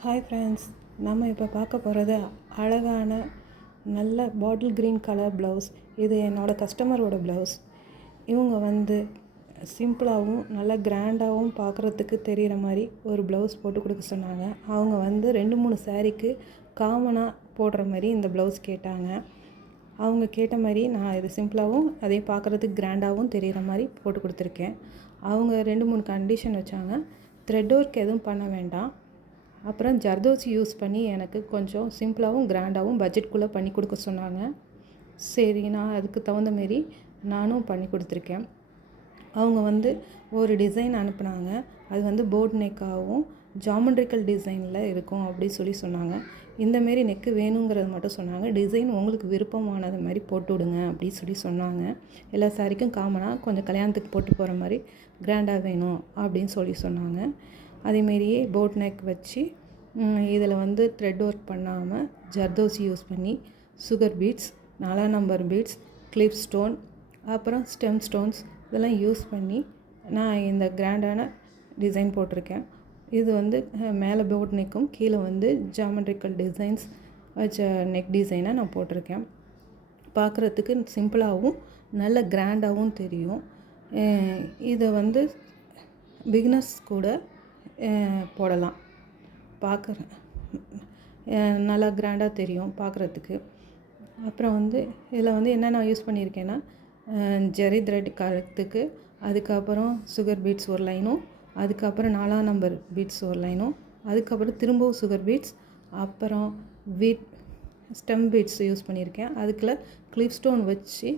Hi friends, நம்ம இப்போ பார்க்க போகிறது அழகான நல்ல பாட்டில் க்ரீன் கலர் ப்ளவுஸ். இது என்னோடய கஸ்டமரோட ப்ளவுஸ். இவங்க வந்து சிம்பிளாகவும் நல்ல கிராண்டாகவும் பார்க்குறதுக்கு தெரிகிற மாதிரி ஒரு ப்ளவுஸ் போட்டு கொடுக்க சொன்னாங்க. அவங்க வந்து 2-3 சாரீக்கு காமனாக போடுற மாதிரி இந்த ப்ளவுஸ் கேட்டாங்க. அவங்க கேட்ட மாதிரி நான் இது சிம்பிளாகவும் அதே பார்க்குறதுக்கு கிராண்டாகவும் தெரிகிற மாதிரி போட்டு கொடுத்துருக்கேன். அவங்க 2-3 கண்டிஷன் வச்சாங்க. த்ரெட் ஒர்க் எதுவும் பண்ண வேண்டாம், அப்புறம் ஜர்தோசி யூஸ் பண்ணி எனக்கு கொஞ்சம் சிம்பிளாகவும் கிராண்டாகவும் பட்ஜெட்குள்ளே பண்ணி கொடுக்க சொன்னாங்க. சரி, நான் அதுக்கு தகுந்த மாரி நானும் பண்ணி கொடுத்துருக்கேன். அவங்க வந்து ஒரு டிசைன் அனுப்புனாங்க. அது வந்து போர்ட் நெக்காகவும் ஜாமெண்ட்ரிக்கல் டிசைனில் இருக்கும் அப்படி சொன்னாங்க. இந்தமாரி நெக்கு வேணுங்கிறது மட்டும் சொன்னாங்க. டிசைன் உங்களுக்கு விருப்பமானது மாதிரி போட்டு விடுங்க அப்படி சொன்னாங்க. எல்லா சாரிக்கும் காமனாக கொஞ்சம் கல்யாணத்துக்கு போட்டு போகிற மாதிரி கிராண்டாக வேணும் அப்படின்னு சொன்னாங்க. அதேமாரியே போட் நெக் வச்சு இதில் வந்து த்ரெட் ஒர்க் பண்ணாமல் ஜர்தோசி யூஸ் பண்ணி sugar beads, 4 number beads, clip stone, அப்புறம் ஸ்டெம் ஸ்டோன்ஸ் இதெல்லாம் யூஸ் பண்ணி நான் இந்த கிராண்டான டிசைன் போட்டிருக்கேன். இது வந்து மேலே போட் நெக்கும் கீழே வந்து ஜாமெண்ட்ரிக்கல் டிசைன்ஸ் வச்ச நெக் டிசைனை நான் போட்டிருக்கேன். பார்க்குறதுக்கு சிம்பிளாகவும் நல்ல கிராண்டாகவும் தெரியும். இதை வந்து பிகினர்ஸ் கூட போடலாம். பார்க்குறேன் நல்லா கிராண்டாக தெரியும் பார்க்குறதுக்கு. அப்புறம் வந்து இதில் வந்து என்னென்ன யூஸ் பண்ணியிருக்கேன்னா, ஜெரி த்ரெட் கழுத்துக்கு, அதுக்கப்புறம் சுகர் பீட்ஸ் ஒரு லைனும், அதுக்கப்புறம் 4 நம்பர் பீட்ஸ் ஒரு லைனும், அதுக்கப்புறம் திரும்பவும் சுகர் பீட்ஸ், அப்புறம் ஸ்டெம் பீட்ஸ் யூஸ் பண்ணியிருக்கேன். அதுக்குள்ள கிளிப் ஸ்டோன் வச்சு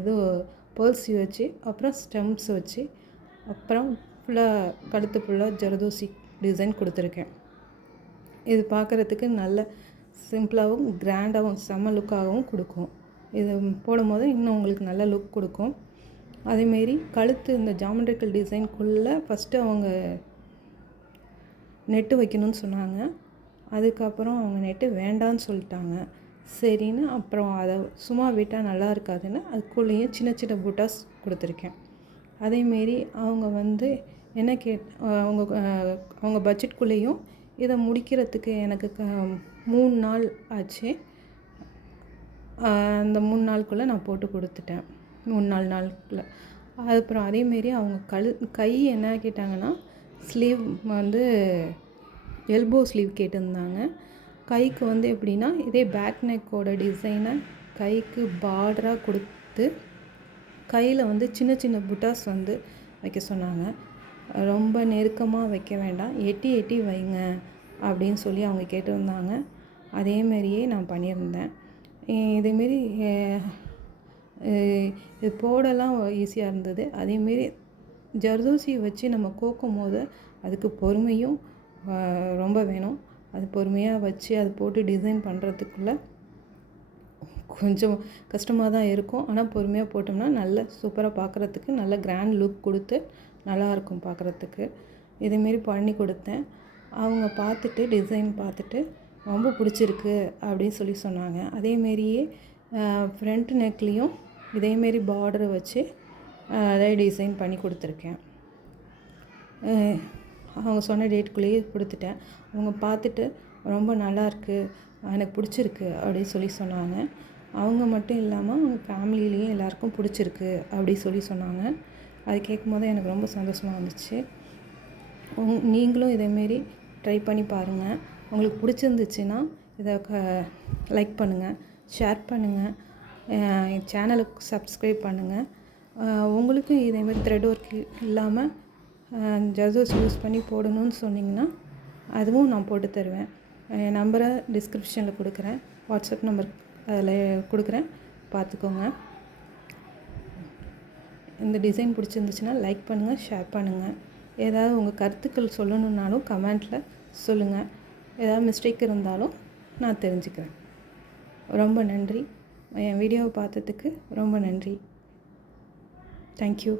இது பேர்ல்ஸ் வச்சு, அப்புறம் ஸ்டெம்ஸ் வச்சு, அப்புறம் ஃபுல்லாக கழுத்து ஃபுல்லாக ஜர்தோசி டிசைன் கொடுத்துருக்கேன். இது பார்க்குறதுக்கு நல்ல சிம்பிளாகவும் கிராண்டாகவும் செம்ம லுக்காகவும் கொடுக்கும். இது போடும்போது இன்னும் உங்களுக்கு நல்ல லுக் கொடுக்கும். அதேமாரி கழுத்து இந்த ஜாமெண்ட்ரிக்கல் டிசைனுக்குள்ளே ஃபஸ்ட்டு அவங்க நெட்டு வைக்கணும்னு சொன்னாங்க. அதுக்கப்புறம் அவங்க நெட்டு வேண்டான்னு சொல்லிட்டாங்க. சரின்னு அப்புறம் அதை சும்மா விட்டால் நல்லா இருக்காதுன்னு அதுக்குள்ளேயும் சின்ன சின்ன புட்டாஸ் கொடுத்துருக்கேன். அதேமாரி அவங்க வந்து என்ன அவங்க பட்ஜெட்குள்ளேயும் இதை முடிக்கிறதுக்கு எனக்கு 3 நாள் ஆச்சு. அந்த 3 நாளுக்குள்ளே நான் போட்டு கொடுத்துட்டேன். 3-4 நாளுக்குள்ளே. அப்புறம் அதேமாரி அவங்க கை என்ன கேட்டாங்கன்னா, ஸ்லீவ் வந்து எல்போ ஸ்லீவ் கேட்டிருந்தாங்க. கைக்கு வந்து எப்படின்னா, இதே பேக் நெக்கோட டிசைனை கைக்கு பார்டராக கொடுத்து கையில் வந்து சின்ன சின்ன புட்டாஸ் வந்து வைக்க சொன்னாங்க. ரொம்ப நெருக்கமாக வைக்க வேண்டாம், எட்டி எட்டி வைங்க அப்படின்னு அவங்க கேட்டிருந்தாங்க. அதேமாரியே நான் பண்ணியிருந்தேன். இதேமாரி இது போடலாம் ஈஸியாக இருந்தது. அதேமாரி ஜர்தோசி வச்சு நம்ம கோக்கும் போது அதுக்கு பொறுமையும் ரொம்ப வேணும். அது பொறுமையாக வச்சு அது போட்டு டிசைன் பண்ணுறதுக்குள்ளே கொஞ்சம் கஷ்டமாக தான் இருக்கும். ஆனால் பொறுமையாக போட்டோம்னா நல்ல சூப்பராக பார்க்குறதுக்கு நல்ல கிராண்ட் லுக் கொடுத்து நல்லாயிருக்கும் பார்க்குறதுக்கு. இதேமாரி பண்ணி கொடுத்தேன். அவங்க பார்த்துட்டு டிசைன் பார்த்துட்டு ரொம்ப பிடிச்சிருக்கு அப்படின்னு சொன்னாங்க. அதேமாரியே ஃப்ரண்ட் நெக்லேயும் இதேமாரி பார்டரை வச்சு அதே டிசைன் பண்ணி கொடுத்துருக்கேன். அவங்க சொன்ன டேட்டுக்குள்ளேயே கொடுத்துட்டேன். அவங்க பார்த்துட்டு ரொம்ப நல்லாயிருக்கு, எனக்கு பிடிச்சிருக்கு அப்படின்னு சொன்னாங்க. அவங்க மட்டும் இல்லாமல் அவங்க ஃபேமிலியிலையும் எல்லாேருக்கும் பிடிச்சிருக்கு அப்படி சொன்னாங்க. அது கேட்கும்போது எனக்கு ரொம்ப சந்தோஷமாக இருந்துச்சு. நீங்களும் இதேமாரி ட்ரை பண்ணி பாருங்கள். உங்களுக்கு பிடிச்சிருந்துச்சுன்னா இதை லைக் பண்ணுங்கள், ஷேர் பண்ணுங்கள், என் சேனலுக்கு சப்ஸ்கிரைப் பண்ணுங்கள். உங்களுக்கும் இதேமாரி த்ரெட் ஒர்க் இல்லாமல் ஜர்தோசி யூஸ் பண்ணி போடணும்னு சொன்னிங்கன்னா அதுவும் நான் போட்டு தருவேன். என் நம்பரை டிஸ்கிரிப்ஷனில் கொடுக்குறேன், வாட்ஸ்அப் நம்பர் அதில் கொடுக்குறேன், பார்த்துக்கோங்க. இந்த டிசைன் பிடிச்சிருந்துச்சுன்னா லைக் பண்ணுங்கள், ஷேர் பண்ணுங்கள். ஏதாவது உங்கள் கருத்துக்கள் சொல்லணுன்னாலும் கமெண்ட்டில் சொல்லுங்கள். ஏதாவது மிஸ்டேக் இருந்தாலும் நான் தெரிஞ்சுக்கிறேன். ரொம்ப நன்றி. என் வீடியோவை பார்த்ததுக்கு ரொம்ப நன்றி. தேங்க்யூ.